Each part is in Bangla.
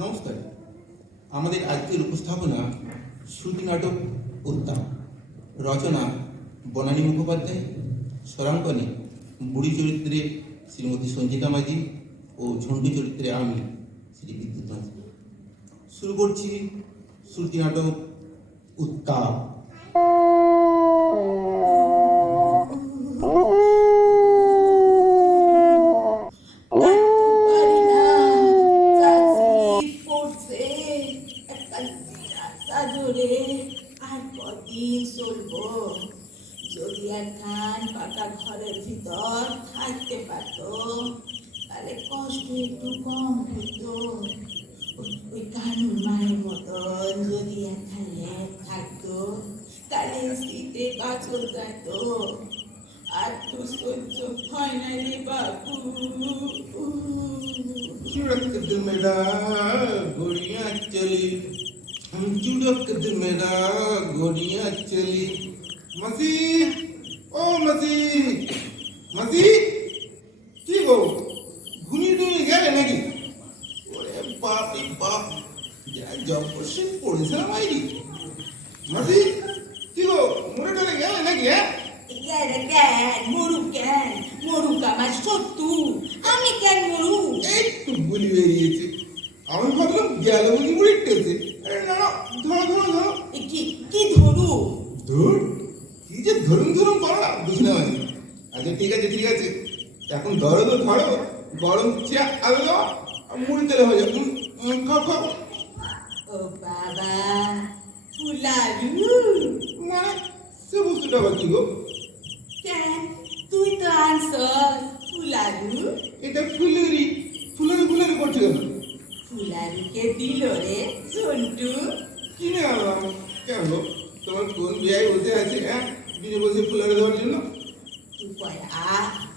নমস্কার। আমাদের আজকের উপস্থাপনা শ্রুতি নাটক উত্তাপ। রচনা বনানী মুখোপাধ্যায়, স্বরাঙ্কনে বুড়ি চরিত্রে শ্রীমতী সঞ্জিতা মাঝি ও ঝন্টু চরিত্রে আমি শ্রী বিদ্যুৎ মাঝি। শুরু করছি শ্রুতি নাটক উত্তাপ। যদি একখান পাকা ঘরের ভিতর থাকতে পারত তাহলে কষ্ট একটু কম হতো। ওই কানুর মায়ের মতন যদি একখান ল্যাব থাকতো তাহলে শীতে কাচল গাইত। আর তো সহ্য হয় না রে বাবু। चुड़क दिल मेरा गोरियां चली, चुड़क दिल मेरा गोरियां चली। मसी, ओ मसी, मसी, কি গো ঘুমিয়ে টুমিয়ে গেলে নাকি? ওরে বাপ রে বাপ, যা জবরদস্তি পড়েছিলাম আইডি। মাসি, কি গো মরে টরে গেলে নাকি? মরুক আমার শত্রু, আমি কেন মরু? একটু গুলি বেরিয়েছে, আমি ভাবলাম গেল বলি মুড়ে টেছে। না না, ধরো ধরো ধরো। কি ধরু? ধর, কি যে ধরুন ধরুন করো না, বুঝি না মাঝি। আচ্ছা ঠিক আছে ঠিক আছে, এখন ধরো তো ধরো, গরম চা আলো দাও, মুড়ি তেলে হয়ে যাবে। খাও খাও। ও বাবা, ফুলারু মানে সে বস্তুটা আবার কি গো? কেন তুই তো আনছস ফুলারু? এটা ফুলেরি, ফুলেরি ফুলেরি করছে কেন? ফুলারুকে দিল রে সন্টু। কিনে আনলাম কেন গো? তোমার কোন বিয়ায় বসে আছে? হ্যাঁ, দিনে বসে ফুলেরি দেওয়ার জন্য। তুই পয়সা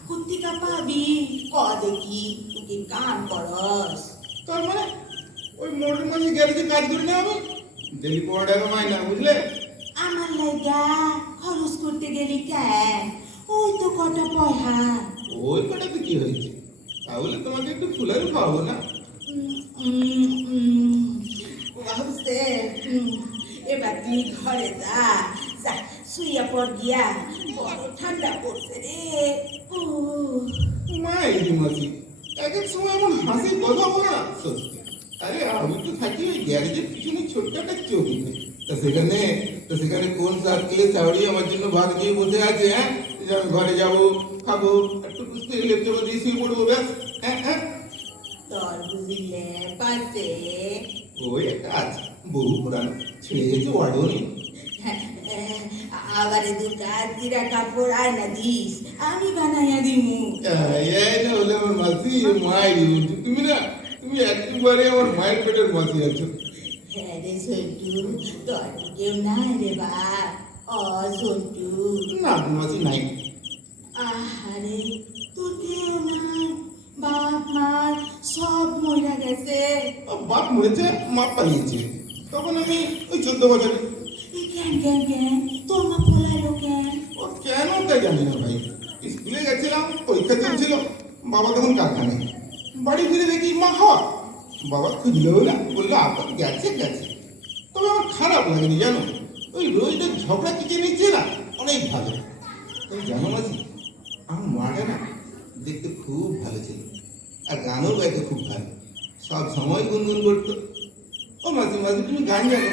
কুত্তিকা পাবি ক দেখি, তুই কি কাম করস? তার মানে ওই মোটর মাঝে গ্যারেজে কাজ করে না আমি ডেলি 15 টাকা মাইনা, বুঝলে? আমার লাগা খরচ করতে গেলি কেন? ওই তো কটা পয়সা। ওই কটাতে কি হয়েছে? তাহলে তোমাকে একটু ফুলেরি খাওয়াবো না? হচ্ছে এবার তুই ঘরে যা, যা শুইয়া পড় গিয়া, বড় ঠান্ডা পড়ছে রে। ও মায়ের মাসি এক এক সময় এমন হাসি কথা বলো না, সত্যি। আরে আমি তো থাকি ওই গ্যারেজের পিছনে ছোট্ট একটা চৌকিতে। তা সেখানে কোন সার্কেলে চাউরি আমার জন্য ভাগ দিয়ে বসে আছে। হ্যাঁ, যে আমি ঘরে যাবো, খাবো, একটু বুঝতে লেপচাপা দিয়ে শুয়ে পড়বো, ব্যাস। হ্যাঁ হ্যাঁ, তোর বুঝিলে পাশে ওই একটা আছে বহু পুরানো, ছেড়ে গেছে ওয়ার্ডও। আবার দুটা চিরা কাপড় আয়না দিস, আমি বানাইয়া দিমু। এই না হলে আমার মাসি মায়ের বলছো তুমি না, তুমি একবারে আমার মায়ের পেটের মাসি আছো। হ্যাঁ রে সন্টু, তোর কেউ নাই রে বাপ। ও সন্টু, না মাসি নাই। আহারে তোর কেউ নাই, বাপ মা সব মরে গেছে। বাপ মরেছে, মা পালিয়েছে, তখন আমি ওই 14 বছরে। কেন তোর মা পলাইলো কেন? ও কেন তাই জানি না ভাই। স্কুলে গেছিলাম, পরীক্ষা চলছিল, বাবা তখন কারখানায়। বাড়ি ফিরে দেখি মা হাওয়া। বাবা খুঁজলেও না, বললো আবার গেছে গেছে। তবে আমার খারাপ লাগেনি জানো, ওই রোজটা ঝগড়া কিচে নিচ্ছে না, অনেক ভালো। তাই জানো মাসি, আমার মাটা না দেখতে খুব ভালো ছিল, আর গানও গাইতে খুব ভালো, সব সময় গুনগুন করতো। ও মাসি মাসি তুমি গান জানো?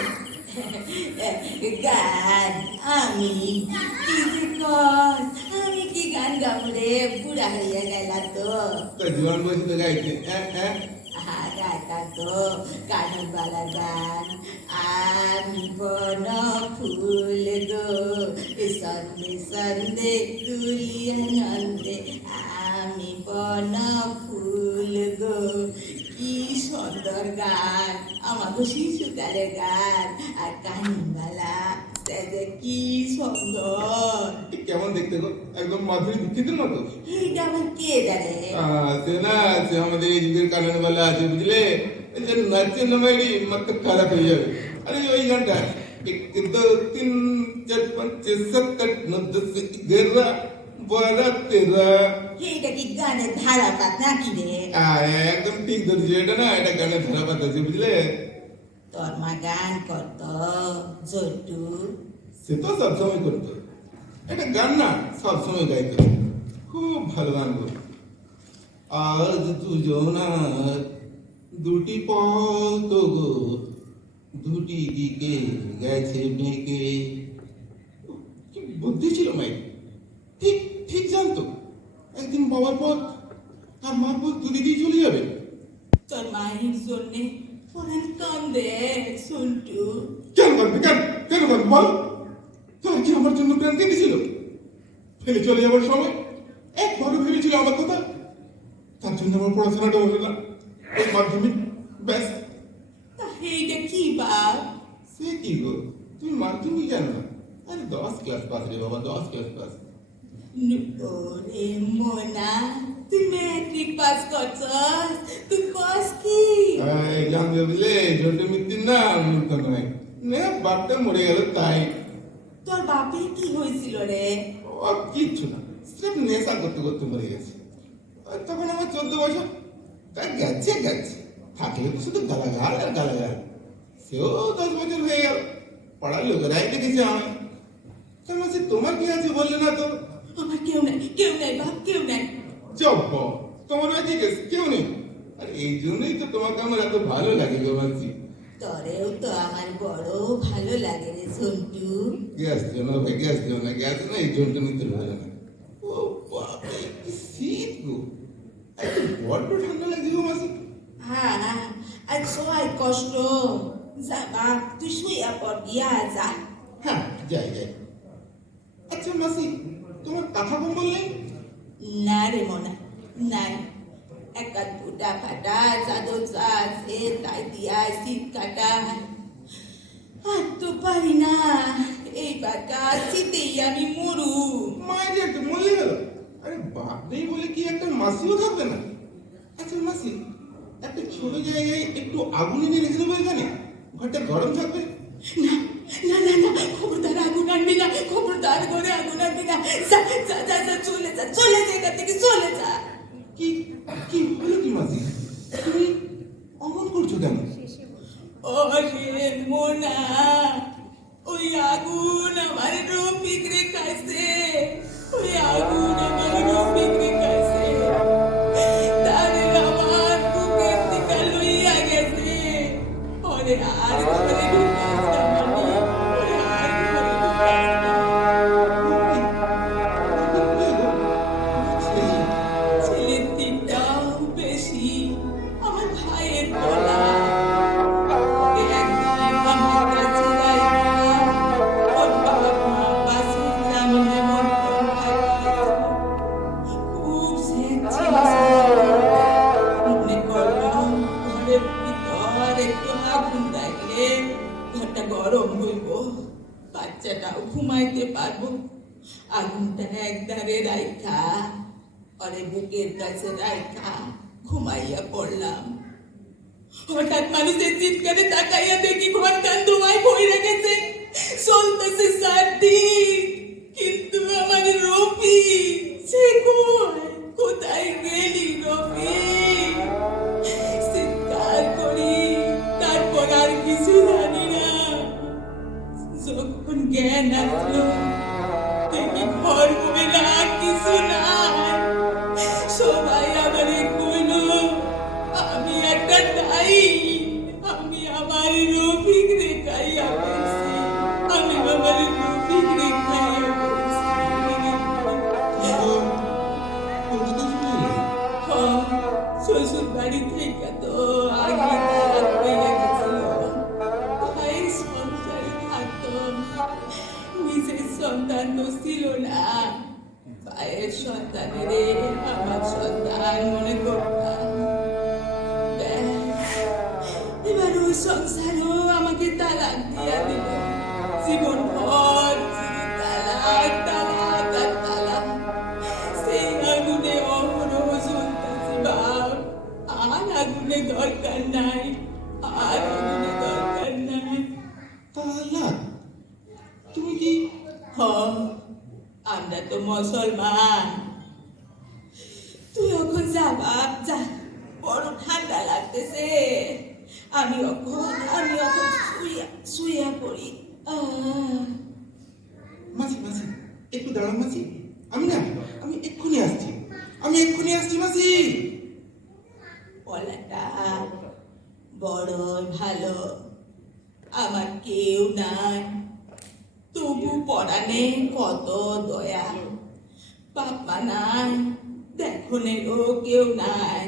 গান? আমি কি যে কস, আমি কি গান গাবো রে, বুড়া হইয়া গেলা তো। তা জোয়ান বয়সে তো গাইতে। হ্যাঁ হ্যাঁ, গাইতা তো কানের বালা গান। আমি বন ফুল গো, সন্দে সন্দে তুলি আনন্দে, আমি বন ফুল গো। কি সুন্দর গান, আমাকে শিশুকালের গান। আর কাহিনীবালা সে কি সুন্দর। কেমন দেখতে গো, একদম মাধুরী দীক্ষিতের মতো। এইটা আমার কে জানে? সে না, সে আমাদের এই যুগের কারণবেলা আছে, বুঝলে? এই যে নাচের নামাইডি মাত্র খারাপ হয়ে যাবে। আরে ওই গানটা 1 2 3 4 5 6 7 8 9 10 11 বরাতেরা এইটা কি গানের ধারাপাত নাকি রে? একদম ঠিক ধরেছি, এটা না, এটা গানের ধারাপাত আছে, বুঝলে? তোর মা গান করতো জটু? সে তো সবসময় করতো, এটা গান না সবসময় গাইতো, খুব ভালো গান করতো। আজ দুজনার দুটি পথ গো দুটি দিকে গেছে বেঁকে। কি বুদ্ধি ছিল মাই, ঠিক ঠিক জানতো একদিন বাবার পথ আর মার পথ দুদিকেই চলে যাবে। তোর মায়ের জন্যে পরান কান্দে সন্টু। কেন কাঁদবে, কেন কেন কাঁদবে বল? তার কি আমার জন্য প্রাণ কেটেছিল? ফেলে চলে যাবার সময় একবারও ভেবেছিল আমার কথা? তার জন্য আমার পড়াশোনাটা হলো না, ওই মাধ্যমিক, ব্যাস। তা এইটা কি বাপ? সে কি গো, তুমি মাধ্যমিক জানো না? আরে 10 ক্লাস পাস রে বাবা, 10 ক্লাস পাস। ওরে মোনা, তুই ম্যাট্রিক পাস করছস? তুই কস কি? এক্সাম দিয়ে বুঝলে, ঝন্টু মিত্তির না মৃত্যু নয়, না বাপটা মরে গেল তাই। তোর বাপের কি হয়েছিল রে? ও কিচ্ছু না, স্রেফ নেশা করতে করতে মরে গেছে। আর তখন আমার 14 বছর, তা গেছে গেছে, থাকলে তো শুধু গালাগাল আর গালাগাল। সেও 10 বছর হয়ে গেল, পাড়ার লোকেরাই দেখেছে আমি। তার সে তোমার কি আছে বললে না তো? আমার কেউ নাই বাপ, কেউ নাই। চপ, তোমার আছে কেউ নেই? আর এই জন্যই তো তোমাকে আমার এত ভালো লাগে গো মাসি। তোরেও তো আমার বড় ভালো লাগে রে সন্টু। গ্যাস দিও না ভাই, গ্যাস দিও না, গ্যাস না এই জলটা নিতে হবে না। ও বাবা, কি শীত গো, এত বড্ড ঠান্ডা লাগছে গো মাসি। হ্যাঁ, আর সবাই কষ্ট। যা বাপ, তুই শুইয়া পড় গিয়া যা। হ্যাঁ, যাই যাই। আচ্ছা মাসি, তোমার কাঁথা কম্বল নেই? না রে মোনা, নাই। একটা টুটা ফাটা চাদর আছে, তাই দিয়া শীত কাটা। আর তো পারি না, এই বাটা শীতেই আমি মরু। মায়ের একটু মরলে গেল। আরে বাপ নেই বলে কি একটা মাসিও থাকবে না? আচ্ছা মাসি, একটা ছোট জায়গায় একটু আগুন এনে রেখে দেবো এখানে, ঘরটা গরম থাকবে। না না না না, খবরদার আগুন আনবি না, খবরদার করে আগুন আনবি না। যা যা যা যা, চলে যা, চলে যা এখান থেকে, চলে যা। কি কি হলো কি মাসি, তুমি অমন করছো কেন? ওরে মোনা, ওই আগুন আমার রফিক রে খাইছে, ওই আগুন আমার রফিক রে খাইছে। তারে আমার বুকের দিকে লইয়া গেছে। ওরে আর ঘরে ঢুকাস না মানি, ওরে আর ঘরে ঢুকাস না। ছেলের দিকটাও বেশি, আমার ভাইয়ের বলা। একদিন আমার কাছে রাইখা ওর বাপ মা পাশের গ্রামে নেমন্তন্ন খাইতে গেছিল। খুব সেট ছিল শ্বশুর। মনে করলাম ঘরের ভিতর একটু আগুন লাগলে ঘরটা গরম হইব, বাচ্চাটাও ঘুমাইতে পারবো। আগুনটা একধারে রাইখা ওরে বুকের কাছে রাইখা ঘুমাইয়া পড়লাম। হঠাৎ মানুষের চিৎকারে তাকাইয়া দেখি ঘরটা ধোঁয়ায় ভরে গেছে, চলতেছে চারদিক। কিন্তু আমার রফি, সে কোথায় গেলি রফি? চিৎকার করি, তারপর আর কিছু জানি না। যখন জ্ঞান আসলো দেখি ঘর মেলা কিছু নাই। সবাই আমারে কইল আমি একটা দায়ী, আমি আমার রফিক রে খাইয়া ফেলছি, আমি আমার রফিক রে খাইয়া ফেলছি। শ্বশুর বাড়ি থেকে তো আগে তালাক হইয়া গেছিল। ভাইয়ের সংসারে থাকতাম, নিজের সন্তান তো ছিল না। ভাইয়ের সন্তানেরে আমার সন্তান মনে করতাম। এবার ওই সংসারও আমাকে তালাক দিয়া দিল। জীবন ভর তালাক তালাক আর তালাক। সেই আগুনে অহরহ জ্বলতেছি বাপ। আর আগুনে দরকার নাই, আর আগুনে দরকার নাই। তালাক? তুমি কি? আমরা তো মুসলমান। তুই এখন যা বাপ যা, বড় ঠান্ডা লাগতেছে। আমি এখন শুইয়া পড়ি। মাসি মাসি একটু দাঁড়ান মাসি, আমি এক্ষুনি আসছি মাসি। পলাটা বড় ভালো, আমার কেউ নাই, তবু পরাণে কত দয়া। বাপ্পা নাই, দেখনেরও কেউ নাই,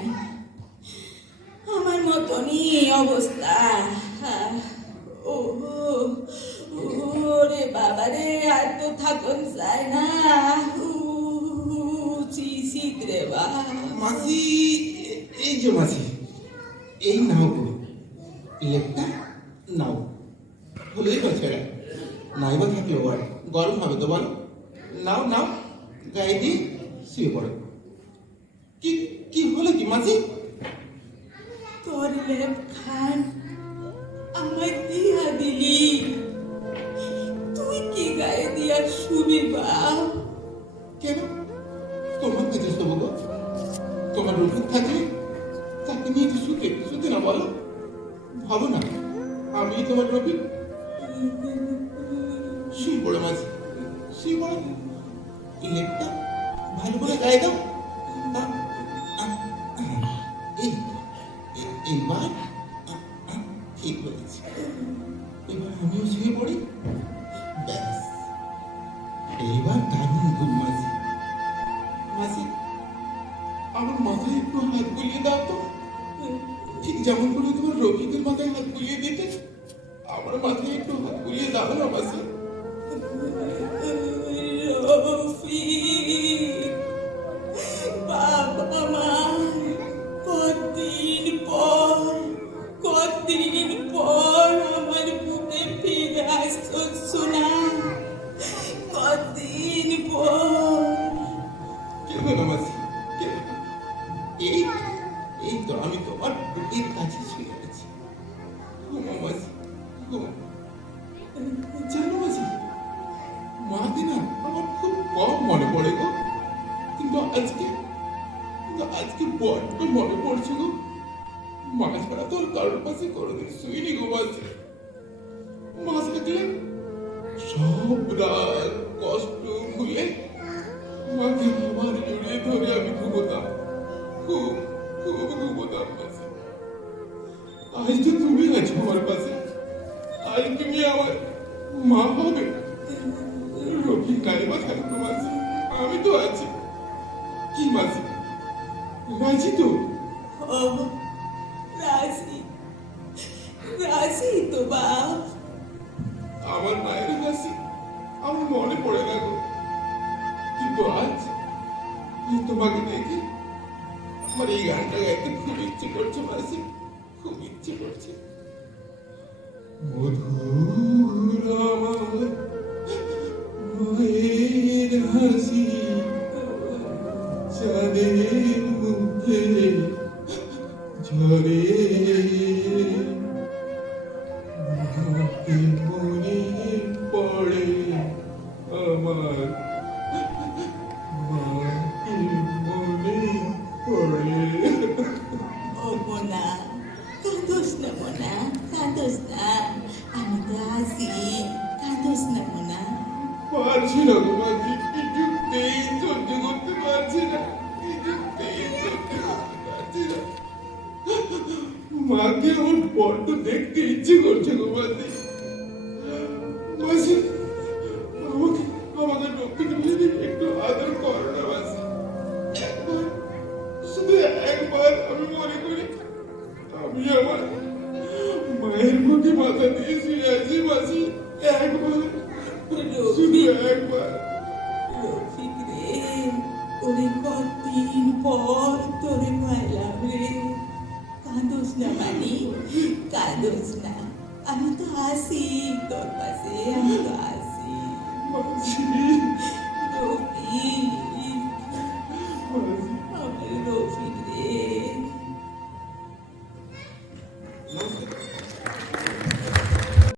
আমার মতনই অবস্থা। ওরে বাবা রে, আর তো থাকুন যায় না। শীত রে বা মাসি এই যে মাসি, এই নাও গো লেপটা নাও, হলেই তো ছেড়ে নাইবা থাকলো আর গরম হবে তো বলো। নাও নাও, গায়ে দিয়ে শুয়ে পড়ো। কি কি হলো কি মাসি? তোর লেপ খান আমায় দিয়া দিলি, তুই কি গায়ে দিয়া শুবি বাপ? কেন তোমার কাছে শোবো গো? তোমার রফিক থাকলে তাকে নিয়ে তো শুতে না বলো? ভাবো না আমি তোমার রফিক। শুয়ে পড়ো মাঝে, শুয়ে পড়ো। এই লেপটা ভালো করে গায়ে দাও। এইবার ঠিক বলেছি, এবার আমিও শুয়ে পড়ি। ব্যাস এইবার দারুণ ঘুম মাঝি। মাঝি আমার মাথায় একটু হাত বুলিয়ে দাও তো, ঠিক যেমন করে তোমার রফিকের মাথায় হাত বুলিয়ে দিতে, আমার মাথায় একটু হাত বুলিয়ে দাও না মাঝি। রফিক বাবা আমার, কতদিন পর আমার বুকে ফিরে আসছো সোনা, কতদিন পর। কেন না মাঝি, কেন না? এই তো আমি তোমার বুকের কাছে শুয়ে আছি। ঘুমো মাঝি, ঘুমো। জানো মাঝি, মাকে না আমার খুব কম মনে পড়ে গো, কিন্তু আজকে বড্ড মনে পড়ছে গো। মা ছাড়া তো আর কারোর পাশে কোনোদিন শুইনি গো মাঝি। মা থাকলে সব রাগ কষ্ট ভুলে মাকে আমার জড়িয়ে ধরে আমি ঘুমোতাম, খুব খুব ঘুমোতাম মাঝি। আজ তো তুমি আছো আমার পাশে, আজ তুমি আমার মা হবে। রফিক নাইবা থাকতো মাঝি, আমি তো আছি। কি মাঝি, রাজি তো? ও রাজি তো বাপ। আমার মায়ের কাছে আমার মনে পড়ে না গো, কিন্তু আজ তোমাকে দেখে আমার এই গানটা গাইতে খুব ইচ্ছে করছে মাসি, খুব ইচ্ছে করছে। মধুর আমার মায়ের হাসি, চাঁদের মুখে ঝরে, মাকে মনে পড়ে আমার, মাকে মনে পড়ে। ও মোনা, কাঁদোস না মোনা, কাঁদোস না, আমি তো আছি, কাঁদোস না মোনা। পারছি না গো মাঝি, কিছুতেই সহ্য করতে পারছি না, কিছুতেই সহ্য করতে পারছি না। মাকে আমার বড্ড দেখতে ইচ্ছে করছে গো মাঝি। মাঝি আমাকে রফিকে মিলে একটু আদর করো না মাঝি। একবার, শুধু একবার আমি মনে করি আমি আমার মায়ের বুকে মাথা দিয়ে শুয়ে আছি মাঝি। একবার, শুধু একবার। রফিক রে, ওরে কতদিন পর তোরে পাইলাম রে। কাঁদোস না মানি, কাঁদোস না, আমি তো আছি তোর পাশে, আমি তো আছি। মাঝি